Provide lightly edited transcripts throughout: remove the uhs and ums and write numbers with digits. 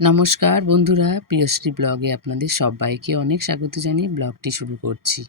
নমস্কার বন্ধুরা, প্রিয়শ্রী ব্লগে আপনাদের সবাইকে অনেক স্বাগত জানিয়ে ব্লগটি শুরু করছি।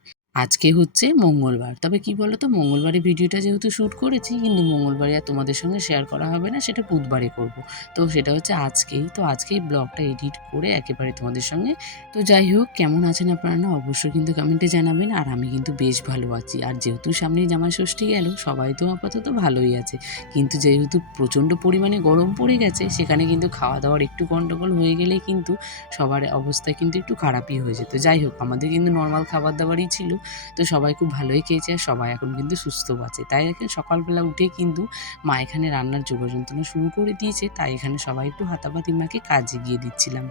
আজকে হচ্ছে মঙ্গলবার। তবে কি বলো তো, মঙ্গলবারে ভিডিওটা যেহেতু শ্যুট করেছি, কিন্তু মঙ্গলবারে আর তোমাদের সঙ্গে শেয়ার করা হবে না, সেটা বুধবারে করব। তো সেটা হচ্ছে আজকেই। তো আজকেই ব্লগটা এডিট করে একেবারে তোমাদের সঙ্গে। তো যাই হোক, কেমন আছেন আপনারা না অবশ্যই কিন্তু কমেন্টে জানাবেন। আর আমি কিন্তু বেশ ভালো আছি। আর যেহেতু সামনেই জামাই ষষ্ঠী গেল, সবাই তো আপাতত ভালোই আছে। কিন্তু যেহেতু প্রচণ্ড পরিমাণে গরম পড়ে গেছে, সেখানে কিন্তু খাওয়া দাওয়ার একটু গন্ডগোল হয়ে গেলে কিন্তু সবার অবস্থা কিন্তু একটু খারাপই হয়ে যেত। যাই হোক, আমাদের কিন্তু নর্মাল খাবার দাবারই ছিল। তো সবাই খুব ভালোই খেয়েছে আর সবাই এখন কিন্তু সুস্থও আছে। তাই দেখেন সকালবেলা উঠেই কিন্তু মা এখানে রান্নার যোগাযন্ত্রণা শুরু করে দিয়েছে। তাই এখানে সবাই একটু হাতাপাতি মাকে কাজে গিয়ে দিচ্ছিলাম।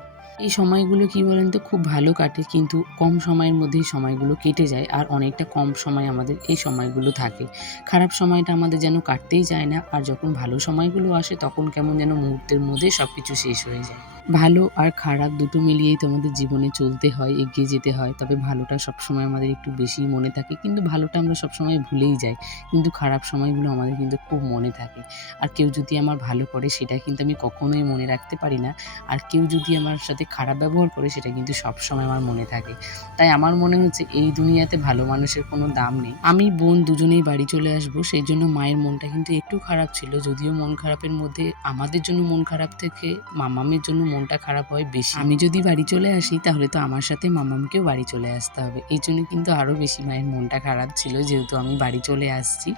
এই সময়গুলো কি বলেন তো, খুব ভালো কাটে, কিন্তু কম সময়ের মধ্যেই সময়গুলো কেটে যায়। আর অনেকটা কম সময় আমাদের এই সময়গুলো থাকে। খারাপ সময়টা আমাদের যেন কাটতেই চায় না, আর যখন ভালো সময়গুলো আসে তখন কেমন যেন মুহূর্তের মধ্যে সব কিছু শেষ হয়ে যায়। ভালো আর খারাপ দুটো মিলিয়েই তো আমাদের জীবনে চলতে হয়, এগিয়ে যেতে হয়। তবে ভালোটা সবসময় আমাদের একটু বেশিই মনে থাকে, কিন্তু ভালোটা আমরা সবসময় ভুলেই যাই। কিন্তু খারাপ সময়গুলো আমাদের কিন্তু খুব মনে থাকে। আর কেউ যদি আমার ভালো করে, সেটা কিন্তু আমি কখনোই মনে রাখতে পারি না। আর কেউ যদি আমার সাথে খারাপ ব্যবহার করে, সেটা কিন্তু সবসময় আমার মনে থাকে। তাই আমার মনে হচ্ছে এই দুনিয়াতে ভালো মানুষের কোনো দাম নেই। আমি বোন দুজনেই বাড়ি চলে আসবো, সেই জন্য মায়ের মনটা কিন্তু একটু খারাপ ছিল। যদিও মন খারাপের মধ্যে আমাদের জন্য মন খারাপ থেকে মামামের জন্য মনটা খারাপ হয় বেশি। আমি যদি বাড়ি চলে আসি, তাহলে তো আমার সাথে মামামকেও বাড়ি চলে আসতে হবে। এই জন্য কিন্তু আরও বেশি মায়ের মনটা খারাপ ছিল, যেহেতু আমি বাড়ি চলে আসছি।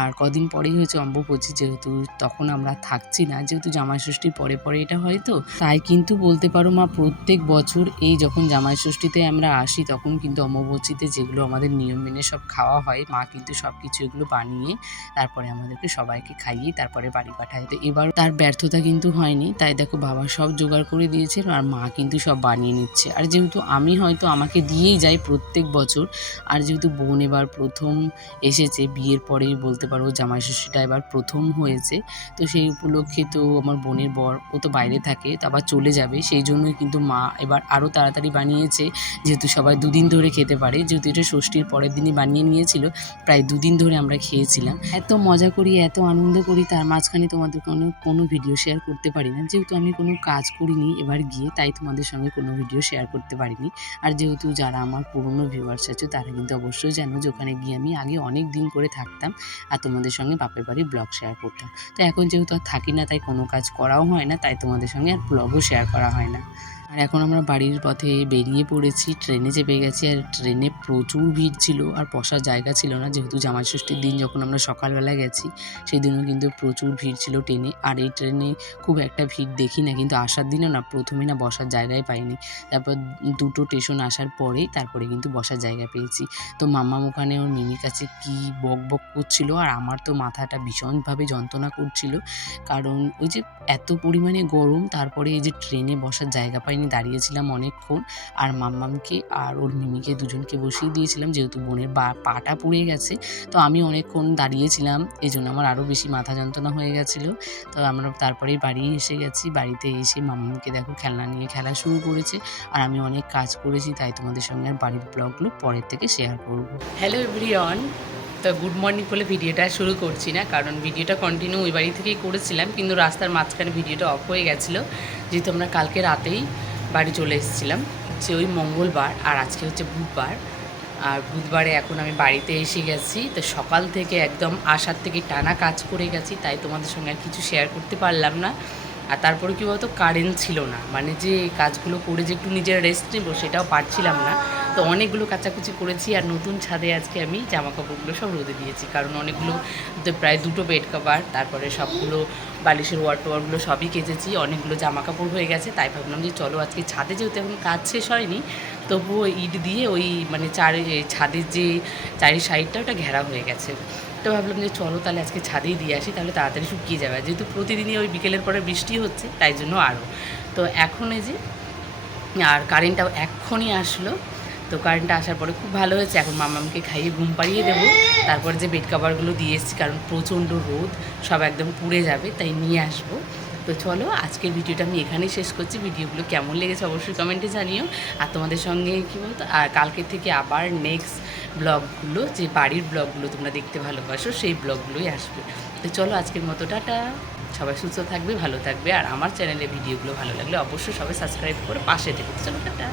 আর কদিন পরেই হয়েছে অম্বুবাচী, যেহেতু তখন আমরা থাকছি না, যেহেতু জামাই ষষ্ঠীর পরে পরে এটা হয়, তো তাই কিন্তু বলতে পারো মা প্রত্যেক বছর এই যখন জামাই ষষ্ঠীতে আমরা আসি, তখন কিন্তু অম্বুবাচীতে যেগুলো আমাদের নিয়ম মেনে সব খাওয়া হয়, মা কিন্তু সব কিছু এগুলো বানিয়ে তারপরে আমাদেরকে সবাইকে খাইয়ে তারপরে বাড়ি পাঠায়। তো এবার তার ব্যর্থতা কিন্তু হয়নি। তাই দেখো, বাবা সব জোগাড় করে দিয়েছে আর মা কিন্তু সব বানিয়ে নিচ্ছে। আর যেহেতু আমি হয়তো আমাকে দিয়েই যাই প্রত্যেক বছর, আর যেহেতু বোন এবার প্রথম এসেছে বিয়ের পরেই, বলতে পারো জামাই ষষ্ঠীটা এবার প্রথম হয়েছে। তো সেই উপলক্ষে তো আমার বোনের বর, ও তো বাইরে থাকে, তো আবার চলে যাবে, সেই জন্যই কিন্তু মা এবার আরও তাড়াতাড়ি বানিয়েছে, যেহেতু সবাই দুদিন ধরে খেতে পারে। যেহেতু এটা ষষ্ঠীর পরের দিনই বানিয়ে নিয়েছিল, প্রায় দুদিন ধরে আমরা খেয়েছিলাম। এত মজা করি, এত আনন্দ করি, তার মাঝখানে তোমাদের কোনো ভিডিও শেয়ার করতে পারি না, যেহেতু আমি কোনো কাজ করিনি এবার গিয়ে, তাই তোমাদের সঙ্গে কোনো ভিডিও শেয়ার করতে পারিনি। আর যেহেতু যারা আমার পুরনো ভিউয়ার্স আছে, তারা কিন্তু অবশ্যই জানো যে ওখানে গিয়ে আমি আগে অনেক দিন করে থাকতাম আর তোমাদের সঙ্গে বাপের বাড়ির ব্লগ শেয়ার করতাম। তো এখন যেহেতু আর থাকি না, তাই কোনো কাজ করাও হয় না, তাই তোমাদের সঙ্গে আর ব্লগও শেয়ার করা হয় না। আর এখন আমরা বাড়ির পথে বেরিয়ে পড়েছি, ট্রেনে চেপে গেছি। আর ট্রেনে প্রচুর ভিড় ছিল, আর বসার জায়গা ছিল না, যেহেতু জামাই ষষ্ঠীর দিন যখন আমরা সকালবেলা গেছি, সেই দিনও কিন্তু প্রচুর ভিড় ছিল ট্রেনে। আর এই ট্রেনে খুব একটা ভিড় দেখি না, কিন্তু আসার দিনও না প্রথমে না বসার জায়গায় পাইনি। তারপর দুটো স্টেশন আসার পরেই তারপরে কিন্তু বসার জায়গা পেয়েছি। তো মাম্মাম ওখানে ওর মিমির কাছে কী বক বক করছিল, আর আমার তো মাথাটা ভীষণভাবে যন্ত্রণা করছিল, কারণ ওই যে এত পরিমাণে গরম, তারপরে এই যে ট্রেনে বসার জায়গা পাইনি, দাঁড়িয়েছিলাম অনেকক্ষণ। আর মাম্মামকে আর ওর মিমিকে দুজনকে বসিয়ে দিয়েছিলাম, যেহেতু বোনের পাটা পুড়ে গেছে। তো আমি অনেকক্ষণ দাঁড়িয়েছিলাম, এই জন্য আমার আরও বেশি মাথা যন্ত্রণা হয়ে গেছিলো। তো আমরা তারপরেই বাড়ি এসে গেছি। বাড়িতে এসে মাম্মামকে দেখো খেলনা নিয়ে খেলা শুরু করেছে, আর আমি অনেক কাজ করেছি, তাই তোমাদের সঙ্গে আর বাড়ির ব্লগগুলো পরের থেকে শেয়ার করব। হ্যালো এভরিওয়ান, তো গুড মর্নিং বলে ভিডিওটা শুরু করছি না, কারণ ভিডিওটা কন্টিনিউ ওই বাড়ি থেকেই করেছিলাম, কিন্তু রাস্তার মাঝখানে ভিডিওটা অফ হয়ে গেছিলো, যেহেতু আমরা কালকে রাতেই বাড়ি চলে এসেছিলাম। হচ্ছে ওই মঙ্গলবার, আর আজকে হচ্ছে বুধবার। আর বুধবারে এখন আমি বাড়িতে এসে গেছি। তো সকাল থেকে একদম আসার থেকে টানা কাজ করে গেছি, তাই তোমাদের সঙ্গে আর কিছু শেয়ার করতে পারলাম না। আর তারপরে কী বলতো, কারেন্ট ছিল না, মানে যে কাজগুলো করে যে একটু নিজের রেস্ট নেব, সেটাও পারছিলাম না। তো অনেকগুলো কাচাকুচি করেছি, আর নতুন ছাদে আজকে আমি জামা কাপড়গুলো সব রোদে দিয়েছি, কারণ অনেকগুলো প্রায় দুটো বেড কভার, তারপরে সবগুলো বালিশের ওয়ারগুলো সবই কেচেছি, অনেকগুলো জামা কাপড় হয়ে গেছে। তাই ভাবলাম যে চলো আজকে ছাদে, যেহেতু এখন কাজ শেষ হয়নি, তবুও ইট দিয়ে ওই মানে ছাদের যে চারি সাইডটা ওটা ঘেরা হয়ে গেছে। তো ভাবলাম যে চলো তাহলে আজকে ছাদেই দিয়ে আসি, তাহলে তাড়াতাড়ি শুকিয়ে যাবে। যেহেতু প্রতিদিনই ওই বিকেলের পরে বৃষ্টি হচ্ছে, তাই জন্য আরও। তো এখন এই যে, আর কারেন্টটাও এক্ষুনি আসলো। তো কারেন্টটা আসার পরে খুব ভালো হয়েছে। এখন মামামকে খাইয়ে ঘুম পাড়িয়ে দেবো, তারপরে যে বেড কাভারগুলো দিয়ে এসেছি, কারণ প্রচণ্ড রোদ, সব একদম পুড়ে যাবে, তাই নিয়ে আসবো। তো চলো আজকের ভিডিওটা আমি এখানেই শেষ করছি। ভিডিওগুলো কেমন লেগেছে অবশ্যই কমেন্টে জানিও। আর তোমাদের সঙ্গে কী বলতো, আর কালকে থেকে আবার নেক্সট ব্লগগুলো, যে বাড়ির ব্লগগুলো তোমরা দেখতে ভালোবাসো, সেই ব্লগগুলোই আসবে। তো চলো আজকের মতো টাটা। সবাই সুস্থ থাকবে, ভালো থাকবে, আর আমার চ্যানেলে ভিডিওগুলো ভালো লাগলে অবশ্যই সবাই সাবস্ক্রাইব করে পাশে থেকে চলো টাটা।